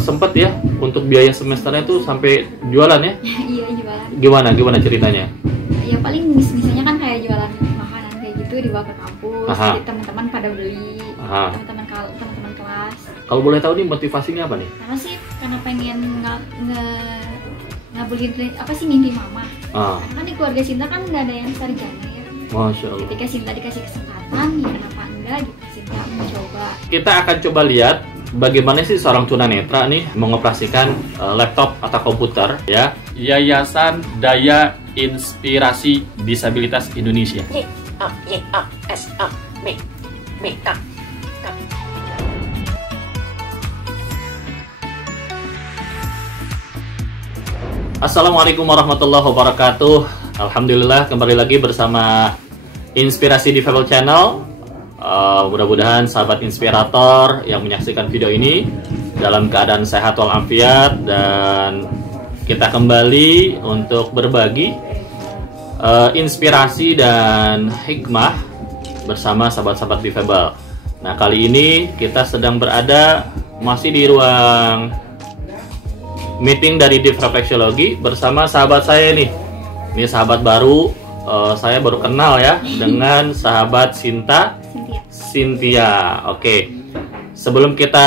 sempet ya untuk biaya semesternya tuh sampai jualan ya? Iya, jualan. Gimana ceritanya? Ya paling misalnya kan kayak jualan makanan kayak gitu dibawa ke kampus, Aha. jadi teman-teman pada beli, Aha. teman-teman kelas. Kalau boleh tahu nih motivasinya apa nih? Karena pengen ngabulin apa sih mimpi mama. Karena kan di keluarga Sinta kan nggak ada yang sarjana ya. Masya Allah. Ketika Sinta dikasih kesempatan, ya kenapa enggak gitu, Sinta mencoba. Kita akan coba lihat bagaimana sih seorang tunanetra nih mengoperasikan laptop atau komputer ya. Yayasan Daya Inspirasi Disabilitas Indonesia. Assalamualaikum warahmatullahi wabarakatuh. Alhamdulillah kembali lagi bersama Inspirasi Difabel Channel. Mudah-mudahan sahabat inspirator yang menyaksikan video ini dalam keadaan sehat walafiat, dan kita kembali untuk berbagi inspirasi dan hikmah bersama sahabat-sahabat difabel. Nah, kali ini kita sedang berada masih di ruang meeting dari Difrefleksiologi bersama sahabat saya nih. Ini sahabat baru, saya baru kenal ya dengan sahabat Cynthia. Oke. Sebelum kita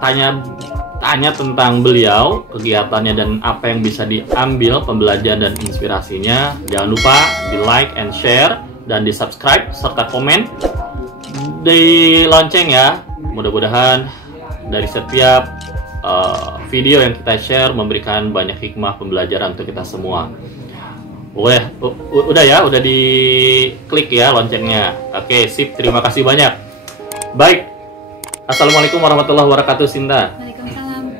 tanya tentang beliau, kegiatannya dan apa yang bisa diambil pembelajaran dan inspirasinya, jangan lupa di like and share dan di subscribe serta komen di lonceng ya. Mudah-mudahan dari setiap video yang kita share memberikan banyak hikmah pembelajaran untuk kita semua. Udah ya, udah diklik ya loncengnya. Oke, sip, terima kasih banyak. Baik, assalamualaikum warahmatullahi wabarakatuh, Sinta. Waalaikumsalam.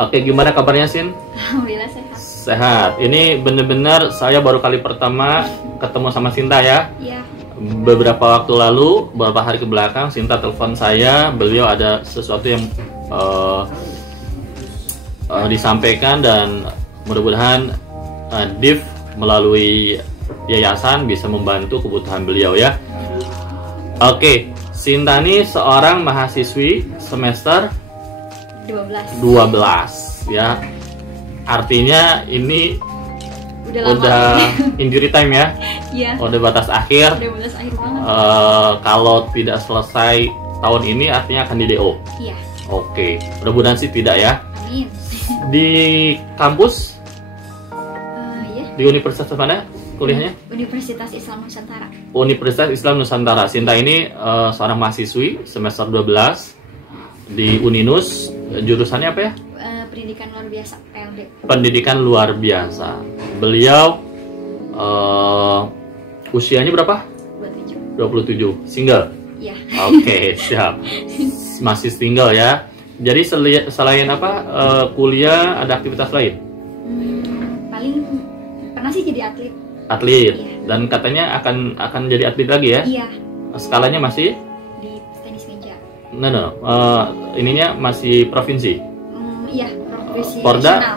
Oke, gimana kabarnya, Sin? Alhamdulillah sehat. Sehat. Ini bener-bener saya baru kali pertama ketemu sama Sinta ya. Iya. Beberapa waktu lalu, beberapa hari ke belakang, Sinta telepon saya. Beliau ada sesuatu yang disampaikan, dan mudah-mudahan Div melalui yayasan bisa membantu kebutuhan beliau ya. Oke, Sinta ini seorang mahasiswi semester 12 ya. Artinya ini udah injury time ya. Iya. Udah batas akhir. Udah batas akhir banget. Kalau tidak selesai tahun ini artinya akan di DO. Iya. Oke, mudah-mudahan sih tidak ya. Amin. Di kampus? Iya. Di universitas mana kuliahnya? Universitas Islam Nusantara. Universitas Islam Nusantara. Sinta ini seorang mahasiswi semester 12 di Uninus. Jurusannya apa ya? Pendidikan luar biasa, PLB. Pendidikan luar biasa. Beliau usianya berapa? 27. Single? Iya. Oke, siap. Masih single ya. Jadi selain apa kuliah, ada aktivitas lain? Paling pernah sih jadi atlet. Atlet. Iya. Dan katanya akan jadi atlet lagi ya? Iya. Skalanya masih? Di tenis meja. No. Ininya masih provinsi? Iya, provinsi. Porda?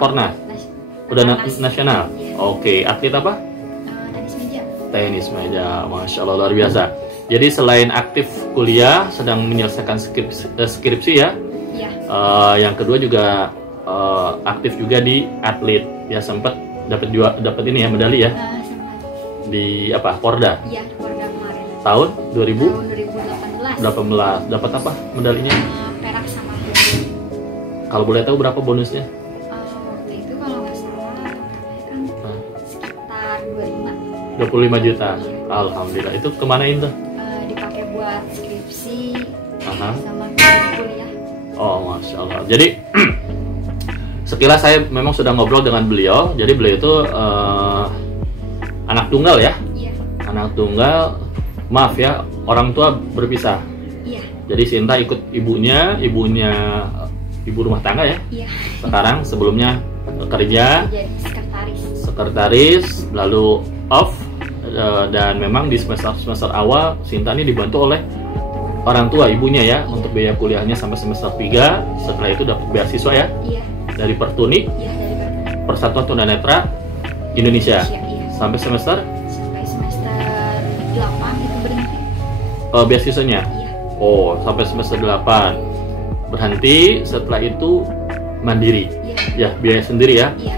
Udah nasional? Iya. Oke, atlet apa? Tenis meja. Tenis meja, Masya Allah, luar biasa. Jadi selain aktif kuliah, sedang menyelesaikan skripsi ya? Iya. Yang kedua juga aktif juga di atlet. Ya, sempat dapat ini ya, medali ya? Di apa? Porda? Iya, Porda kemarin. Tahun 2018. Dapat apa medalinya? Perak sama. Kalau boleh tahu berapa bonusnya? Waktu itu kalau nggak salah kan sekitar 25 juta. Iya. Alhamdulillah. Itu kemanain tuh? Dipakai buat skripsi. Aha. Sama kuliah. Oh, Masya Allah. Jadi sekilas saya memang sudah ngobrol dengan beliau. Jadi beliau itu anak tunggal ya? Iya. Anak tunggal. Maaf ya, orang tua berpisah. Iya. Jadi Sinta ikut ibunya ibu rumah tangga ya? Iya. Sekarang sebelumnya kerja Jadi sekretaris, lalu off, dan memang di semester awal Sinta ini dibantu oleh orang tua ibunya ya, untuk biaya kuliahnya sampai semester 3. Setelah itu dapat beasiswa ya? Iya. Dari Pertuni, Iya, dari Persatuan Tunanetra Indonesia. Iya. Sampai semester 8 itu berhenti. beasiswanya. Iya. Oh, sampai semester 8. berhenti, setelah itu mandiri. Iya. Ya, biaya sendiri ya. Iya.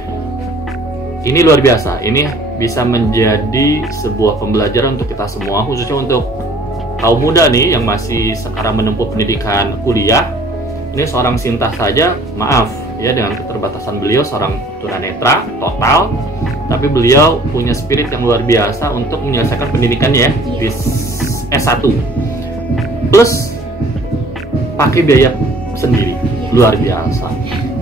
Ini luar biasa. Ini bisa menjadi sebuah pembelajaran untuk kita semua, khususnya untuk kaum muda nih yang masih sekarang menempuh pendidikan kuliah. Ini seorang Sinta saja, maaf ya, dengan keterbatasan beliau seorang tunanetra total, tapi beliau punya spirit yang luar biasa untuk menyelesaikan pendidikannya di S1 plus pakai biaya sendiri. Luar biasa.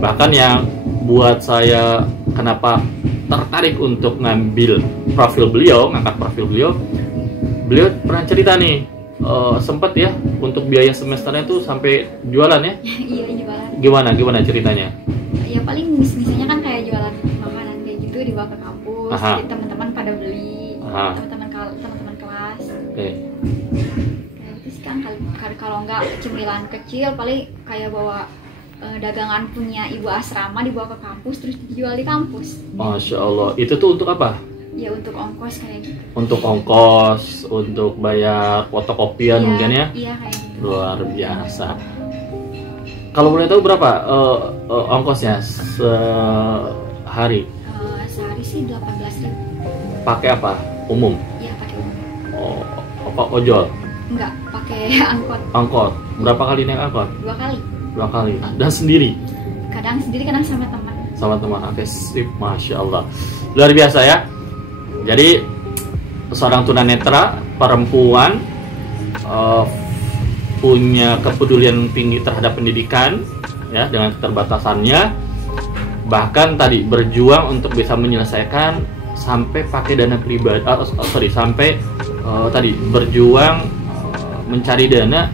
Bahkan yang buat saya kenapa tertarik untuk ngambil profil beliau, ngangkat profil beliau, beliau pernah cerita nih, sempet ya untuk biaya semesternya tuh sampai jualan ya. Iya, Gimana jualan. ceritanya? Ya paling misalnya kan kayak jualan makanan kayak gitu dibawa ke kampus, jadi teman-teman pada beli, teman-teman kelas. Kayak gitu sih kan, kalau nggak cemilan kecil paling kayak bawa dagangan punya ibu asrama dibawa ke kampus terus dijual di kampus. Masya Allah, itu tuh untuk apa? Ya untuk ongkos kayak gitu. Untuk ongkos, untuk bayar fotokopian mungkin ya? Iya kayak gitu. Luar biasa. Kalau boleh tahu berapa ongkosnya sehari? Sehari sih 18.000. Pakai apa? Umum? Iya pakai umum. Oh, apa ojol? Enggak, pakai angkot. Angkot? Berapa kali naik angkot? 2 kali. 2 kali. Dan sendiri? Kadang sendiri, kadang sama teman. Sama teman. Oke, sip. Masya Allah. Luar biasa ya. Jadi seorang tunanetra perempuan punya kepedulian tinggi terhadap pendidikan ya, dengan keterbatasannya, bahkan tadi berjuang untuk bisa menyelesaikan sampai pakai dana pribadi, sampai tadi berjuang mencari dana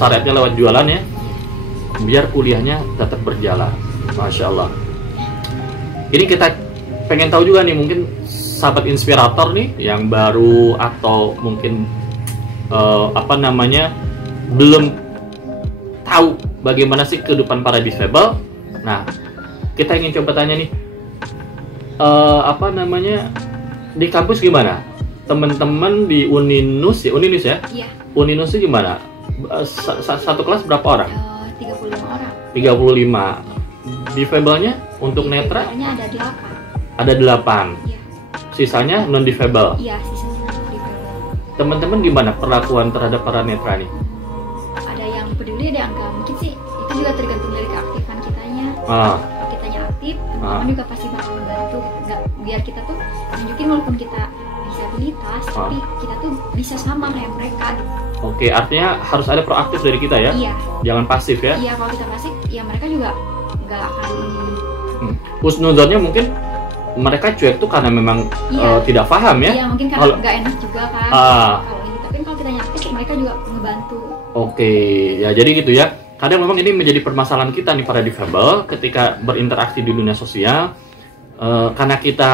syaratnya lewat jualan ya, biar kuliahnya tetap berjalan. Masya Allah. Ini kita pengen tahu juga nih, mungkin sahabat inspirator nih yang baru atau mungkin belum tahu bagaimana sih kehidupan para disable. Nah, kita ingin coba tanya nih, di kampus gimana? Teman-teman di Uninus ya? Iya. Uninus itu gimana? Satu kelas berapa orang? 35 orang. 35. Disable-nya untuk netra? Ada 8. Ada 8. Iya. Sisanya non disable. Iya, sisanya non disable. Teman-teman gimana perlakuan terhadap para netra nih? Ada yang peduli, ada yang enggak. Mungkin sih itu juga tergantung dari keaktifan kitanya. Kalau kitanya aktif, teman-teman juga pasti bakal membantu. Enggak, biar kita tuh nunjukin walaupun kita disabilitas, tapi kita tuh bisa sama kayak mereka gitu. Oke, artinya harus ada proaktif dari kita ya? Iya. Jangan pasif ya? Iya, kalau kita pasif, ya mereka juga nggak akan. Husnuzonnya mungkin mereka cuek tuh karena memang tidak paham ya? Iya, mungkin karena nggak enak juga kan. Kalau ini, tapi kalau kita aktif, mereka juga ngebantu. Oke, ya jadi gitu ya. Kadang memang ini menjadi permasalahan kita nih para difabel ketika berinteraksi di dunia sosial, karena kita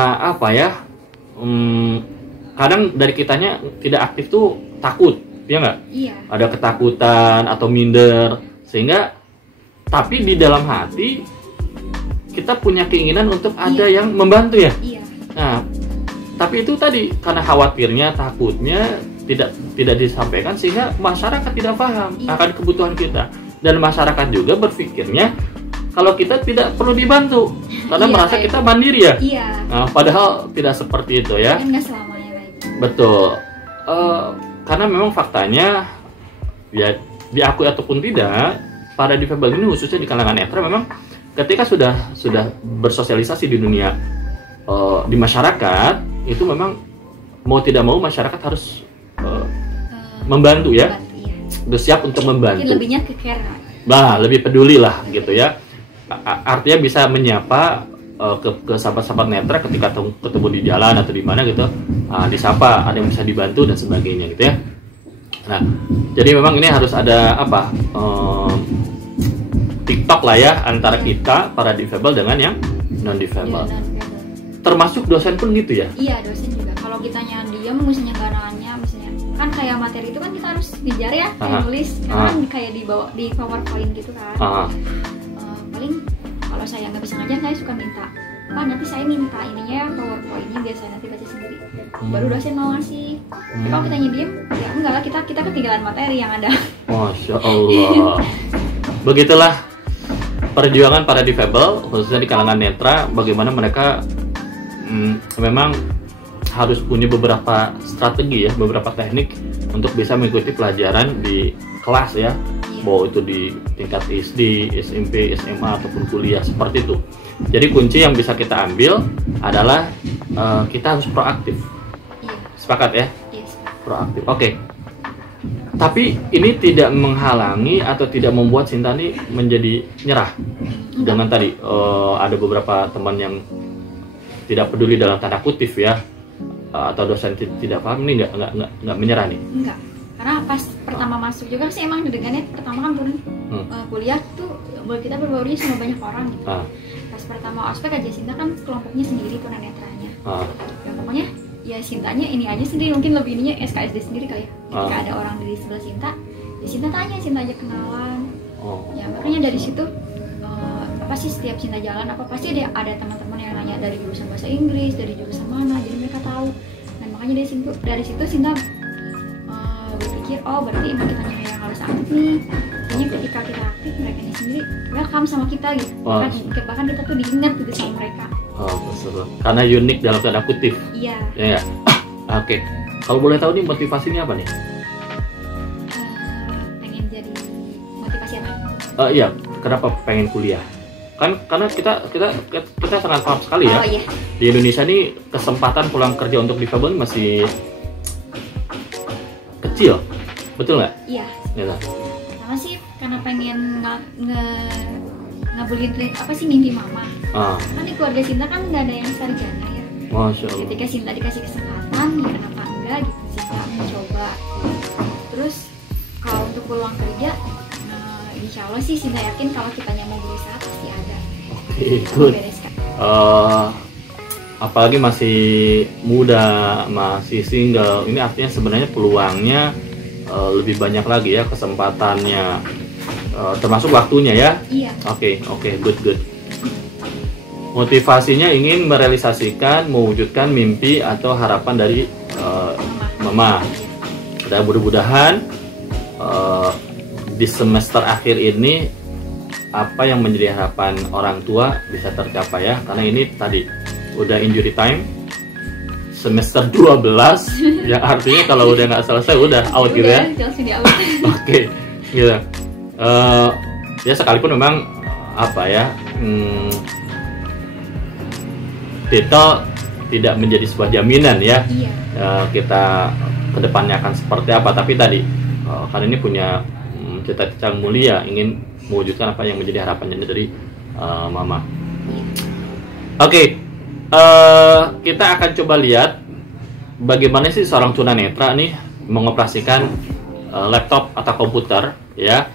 kadang dari kitanya tidak aktif tuh takut, ya nggak? Iya. Ada ketakutan atau minder, sehingga tapi di dalam hati kita punya keinginan untuk ada yang membantu ya. Iya. Nah, tapi itu tadi karena khawatirnya, takutnya tidak disampaikan sehingga masyarakat tidak paham akan kebutuhan kita, dan masyarakat juga berpikirnya kalau kita tidak perlu dibantu karena merasa kita mandiri ya. Iya. Nah, padahal tidak seperti itu ya. Kan nggak selamanya baik. Betul. Karena memang faktanya ya, diakui ataupun tidak, para difabel ini khususnya di kalangan netra memang ketika sudah bersosialisasi di dunia, di masyarakat, itu memang mau tidak mau masyarakat harus membantu ya. Udah siap untuk membantu. Mungkin lebihnya ke care. Nah, lebih peduli lah gitu ya. Artinya bisa menyapa ke sahabat-sahabat netra ketika ketemu di jalan atau di mana gitu, disapa, ada yang bisa dibantu dan sebagainya gitu ya. Nah, jadi memang ini harus ada TikTok lah ya antara kita para difabel dengan yang non difabel. Termasuk dosen pun gitu ya? Iya, dosen juga. Kalau kitanya diam, misalnya barangannya, misalnya kan kayak materi itu kan kita harus ngejar ya, nulis, kan kayak di PowerPoint gitu kan. Paling kalau saya nggak bisa ngajar, saya suka minta, Pak nanti saya minta ininya PowerPoint-nya biar saya nanti baca sendiri. Baru dosen mau ngasih. Tapi kalau kitanya diem, ya enggak lah, kita ketinggalan materi yang ada. Masya Allah. begitulah perjuangan para difabel, khususnya di kalangan netra, bagaimana mereka memang harus punya beberapa strategi ya, beberapa teknik untuk bisa mengikuti pelajaran di kelas ya, mau itu di tingkat SD, SMP, SMA ataupun kuliah seperti itu. Jadi kunci yang bisa kita ambil adalah kita harus proaktif. Sepakat ya? Proaktif. Oke. Tapi ini tidak menghalangi atau tidak membuat Sintani menjadi nyerah. Dengan tadi ada beberapa teman yang tidak peduli dalam tanda kutip ya, atau dosen tidak paham, ini nggak menyerah nih? Enggak. Karena pas pertama masuk juga sih emang deg-degannya pertama kan turun kuliah tuh kita berbaurnya sama banyak orang gitu. Pas pertama ospek aja Sinta kan kelompoknya sendiri tunanetranya. Ya pokoknya ya Sintanya ini aja sendiri, mungkin lebih ininya SKSD sendiri kali ya. Ketika ada orang dari sebelah Sinta, ya Sinta tanya, Sinta aja kenalan. Ya makanya dari situ apa sih setiap Sinta jalan apa pasti ada teman-teman yang nanya dari jurusan bahasa Inggris, dari jurusan mana, jadi mereka tahu. Dan makanya dari situ Sinta berpikir oh berarti emang kita yang harus aktif nih. Kayaknya ketika kita aktif mereka sendiri welcome sama kita gitu. Bahkan kita tuh diingat gitu sama mereka. Betul. Karena unik dalam tanda kutip. Iya. Ya. Oke. Kalau boleh tahu nih motivasinya apa nih? Pengen jadi motivasi apa? Iya. Kenapa pengen kuliah? Kan karena kita sangat paham sekali ya. Iya. Di Indonesia nih kesempatan pulang kerja untuk difabel masih kecil, betul nggak? Iya. Ya. Pertama sih karena pengen ngabulin apa sih mimpi mama. Kan di keluarga Sinta kan nggak ada yang sarjana ya. Masya Allah. Ketika Sinta dikasih kesempatan, ya kenapa enggak gitu Sinta mencoba. Terus kalau untuk peluang kerja, insya Allah sih Sinta yakin kalau kitanya mau berusaha pasti ada. Good. Apalagi masih muda, masih single, ini artinya sebenarnya peluangnya lebih banyak lagi ya, kesempatannya, termasuk waktunya ya. Iya. Oke, good. Motivasinya ingin merealisasikan, mewujudkan mimpi atau harapan dari mama. Dan mudah-mudahan di semester akhir ini apa yang menjadi harapan orang tua bisa tercapai ya, karena ini tadi udah injury time semester 12 yang artinya kalau udah nggak selesai udah out gitu ya. Oke, gitu. Ya sekalipun memang apa ya, kita tidak menjadi sebuah jaminan ya. Kita kedepannya akan seperti apa, tapi tadi karena ini punya cita-cita mulia, ingin mewujudkan apa yang menjadi harapannya dari mama. Oke. Kita akan coba lihat bagaimana sih seorang tunanetra nih mengoperasikan laptop atau komputer ya,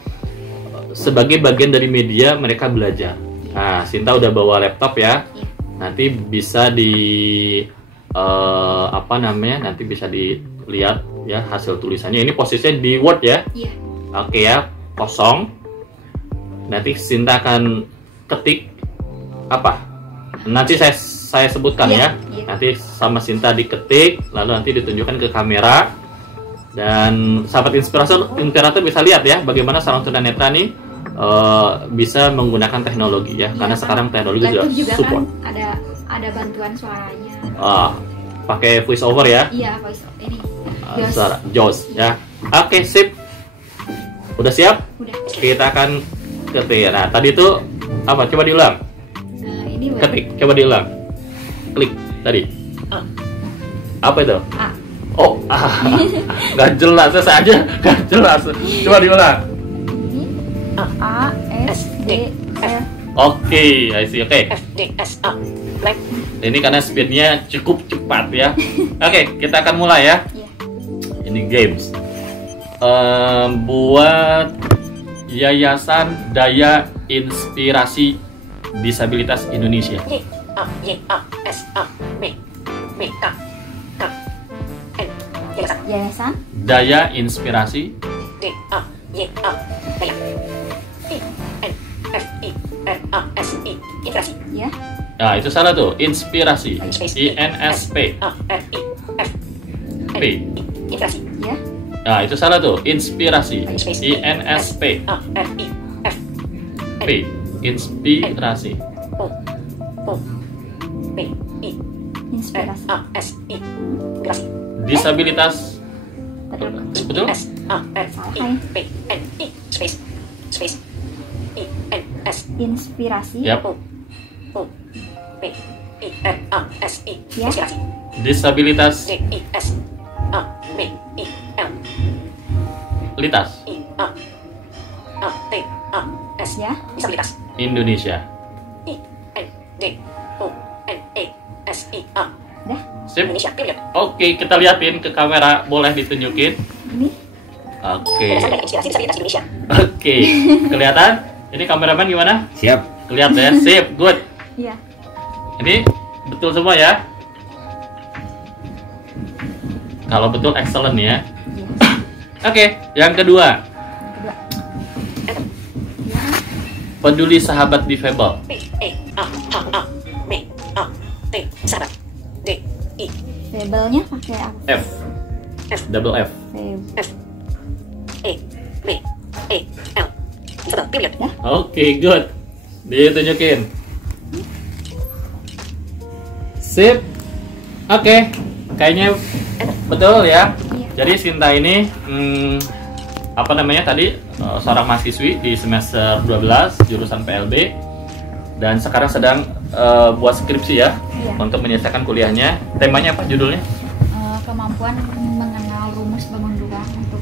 sebagai bagian dari media mereka belajar. Nah, Sinta udah bawa laptop ya. Nanti bisa nanti bisa dilihat ya hasil tulisannya. Ini posisinya di Word ya. Oke ya, kosong. Nanti Sinta akan ketik apa? Nanti saya sebutkan ya. Nanti sama Sinta diketik, lalu nanti ditunjukkan ke kamera. Dan sahabat inspirator bisa lihat ya bagaimana seorang tunanetra nih bisa menggunakan teknologi ya, karena sekarang teknologi juga support. Kan ada bantuan suaranya. Pakai voice over ya? Iya, voice over ini. Suara JAWS ya. Oke, sip. Udah siap? Udah. Kita akan ketik. Nah, tadi itu apa? Coba diulang. Ketik, coba diulang. Klik tadi. Apa itu? Nggak jelas saja, nggak jelas. Coba diulang. A S D F. Oke, I see. Oke. F D S A. Ini karena speednya cukup cepat ya. Oke, kita akan mulai ya. Ini games. Buat Yayasan Daya Inspirasi Disabilitas Indonesia. Yayasan Daya Inspirasi ya. Nah, itu salah tuh. Inspirasi. INSP. P. Ya. Nah, itu salah tuh. Inspirasi. INSP. P. Inspirasi. Inspirasi. Disabilitas. Betul? Inspirasi. Yap. Ya. Disabilitas. Litas. Ya. Indonesia. Dah. Sip. Oke, kita liatin ke kamera, boleh ditunjukin. Ini. Oke. Oke, kelihatan? Ini kameramen gimana? Siap. Kelihatan ya? Sip, good. Iya. Ini betul semua ya? Kalau betul excellent ya. Iya. Oke, yang kedua. Kedua. Ya. Peduli sahabat difabel. Fabelnya pakai apa? F. Double F. Oke, good. Ditunjukin. Sip. Oke, kayaknya betul ya. Iya. Jadi Sinta ini apa namanya tadi seorang mahasiswi di semester 12 jurusan PLB dan sekarang sedang buat skripsi ya. Iya. Untuk menyelesaikan kuliahnya. Temanya apa judulnya? Kemampuan mengenal rumus bangun dua untuk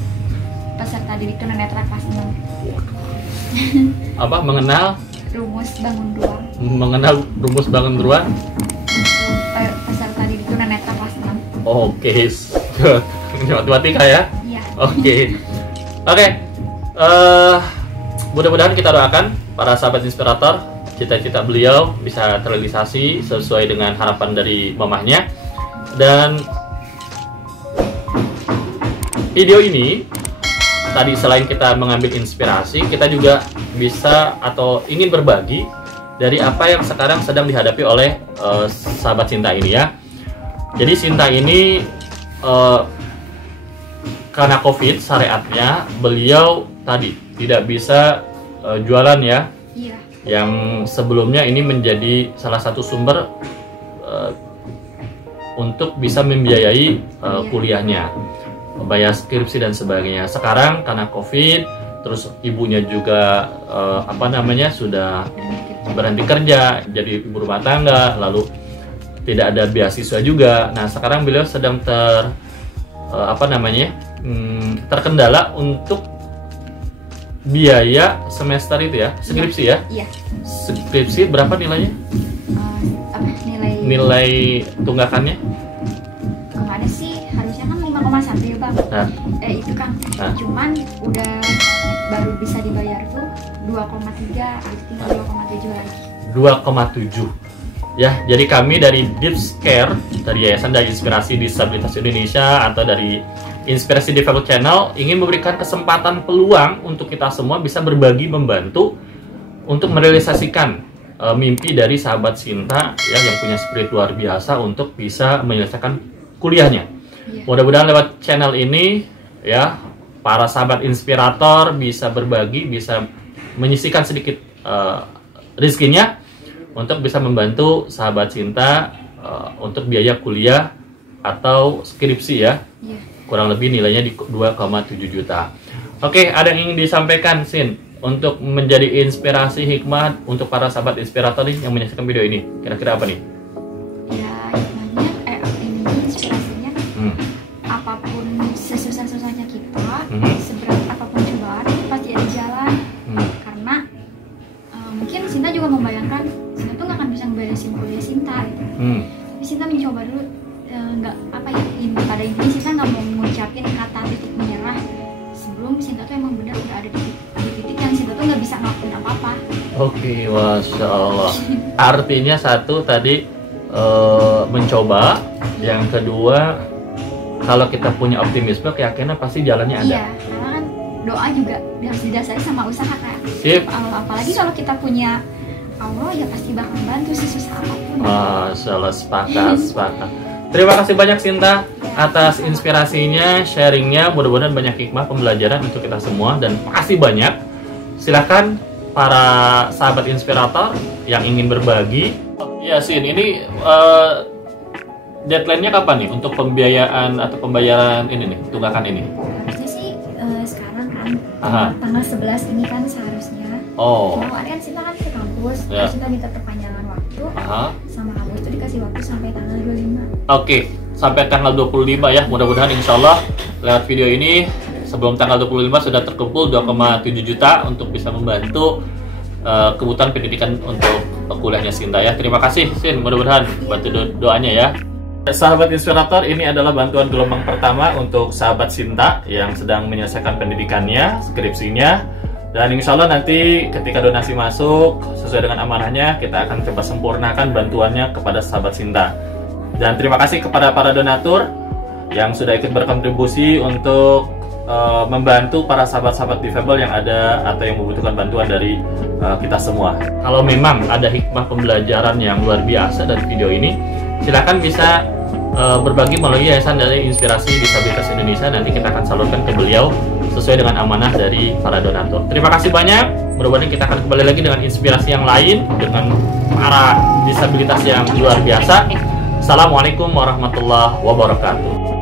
peserta didik tunanetra kelas 6. Apa? Mengenal Rumus bangun dua untuk peserta didik tunanetra kelas 6. Oke, good. Matematika ya. Iya. Oke. Mudah-mudahan kita doakan para sahabat inspirator, cita-cita beliau bisa terrealisasi sesuai dengan harapan dari mamahnya. Dan video ini tadi selain kita mengambil inspirasi, kita juga bisa atau ingin berbagi dari apa yang sekarang sedang dihadapi oleh sahabat Sinta ini ya. Jadi Sinta ini karena COVID syariatnya beliau tadi tidak bisa jualan ya. Iya. Yang sebelumnya ini menjadi salah satu sumber untuk bisa membiayai kuliahnya, bayar skripsi dan sebagainya. Sekarang karena COVID, terus ibunya juga sudah berhenti kerja, jadi ibu rumah tangga, lalu tidak ada beasiswa juga. Nah sekarang beliau sedang terkendala untuk biaya semester itu ya, skripsi ya. Iya. Skripsi berapa nilainya? Nilai tunggakannya? Kemarin sih harusnya kan 5,1 ya bang. Nah. Itu kan. Nah. Cuman udah baru bisa dibayar tuh 2,3, tinggal 2,7 lagi. 2,7 ya. Jadi kami dari Deeps Care, dari Yayasan Daya Inspirasi Disabilitas Indonesia atau dari Inspirasi Develop Channel ingin memberikan kesempatan peluang untuk kita semua bisa berbagi, membantu untuk merealisasikan mimpi dari sahabat Sinta ya, yang punya spirit luar biasa untuk bisa menyelesaikan kuliahnya. Yeah. Mudah-mudahan lewat channel ini ya para sahabat inspirator bisa berbagi, bisa menyisihkan sedikit rezekinya untuk bisa membantu sahabat Sinta untuk biaya kuliah atau skripsi ya. Yeah. Kurang lebih nilainya di 2,7 juta. Oke, ada yang ingin disampaikan Sin untuk menjadi inspirasi hikmah untuk para sahabat inspirator nih yang menyaksikan video ini? Kira-kira apa nih? Ya, hikmahnya inspirasinya apapun sesusah-susahnya kita, seberat apapun cobaan pasti ada jalan. Karena mungkin Sinta juga membayangkan Sinta tuh nggak akan bisa ngeberesin kuliah Sinta gitu. Tapi Sinta mencoba dulu, pada intinya Sinta nggak mau ngucapin kata titik menyerah sebelum Sinta tuh emang benar udah ada di titik yang Sinta tuh nggak bisa ngelakuin apa-apa. Oke, masya Allah. Artinya satu tadi mencoba, yang kedua kalau kita punya optimisme, keyakinan pasti jalannya ada. Iya, karena kan doa juga harus didasari sama usaha kan. Sip. Apalagi kalau kita punya Allah ya pasti bakal bantu sesusah apapun. Masya Allah, sepakat. Terima kasih banyak Sinta atas inspirasinya, sharingnya. Mudah-mudahan banyak hikmah pembelajaran untuk kita semua dan pasti banyak. Silahkan para sahabat inspirator yang ingin berbagi. Ya Sin, ini deadline-nya kapan nih untuk pembiayaan atau pembayaran ini nih, tunggakan ini? Harusnya sih sekarang kan, tanggal 11 ini kan seharusnya. Oh. Kemarin kan Sinta kan ke kampus, terus Sinta minta perpanjangan waktu, sama kampus itu dikasih waktu sampai tanggal 25. Oke, sampai tanggal 25 ya, mudah-mudahan insya Allah lewat video ini sebelum tanggal 25 sudah terkumpul 2,7 juta untuk bisa membantu kebutuhan pendidikan untuk kuliahnya Sinta ya. Terima kasih Sin, mudah-mudahan bantu doanya ya. Sahabat inspirator, ini adalah bantuan gelombang pertama untuk sahabat Sinta yang sedang menyelesaikan pendidikannya, skripsinya. Dan insya Allah nanti ketika donasi masuk sesuai dengan amanahnya, kita akan coba sempurnakan bantuannya kepada sahabat Sinta. Dan terima kasih kepada para donatur yang sudah ikut berkontribusi untuk membantu para sahabat-sahabat difabel yang ada atau yang membutuhkan bantuan dari kita semua. Kalau memang ada hikmah pembelajaran yang luar biasa dari video ini, silakan bisa berbagi melalui Yayasan dari Inspirasi Disabilitas Indonesia. Nanti kita akan salurkan ke beliau sesuai dengan amanah dari para donatur. Terima kasih banyak. Mudah-mudahan kita akan kembali lagi dengan inspirasi yang lain dengan para disabilitas yang luar biasa. Assalamualaikum warahmatullahi wabarakatuh.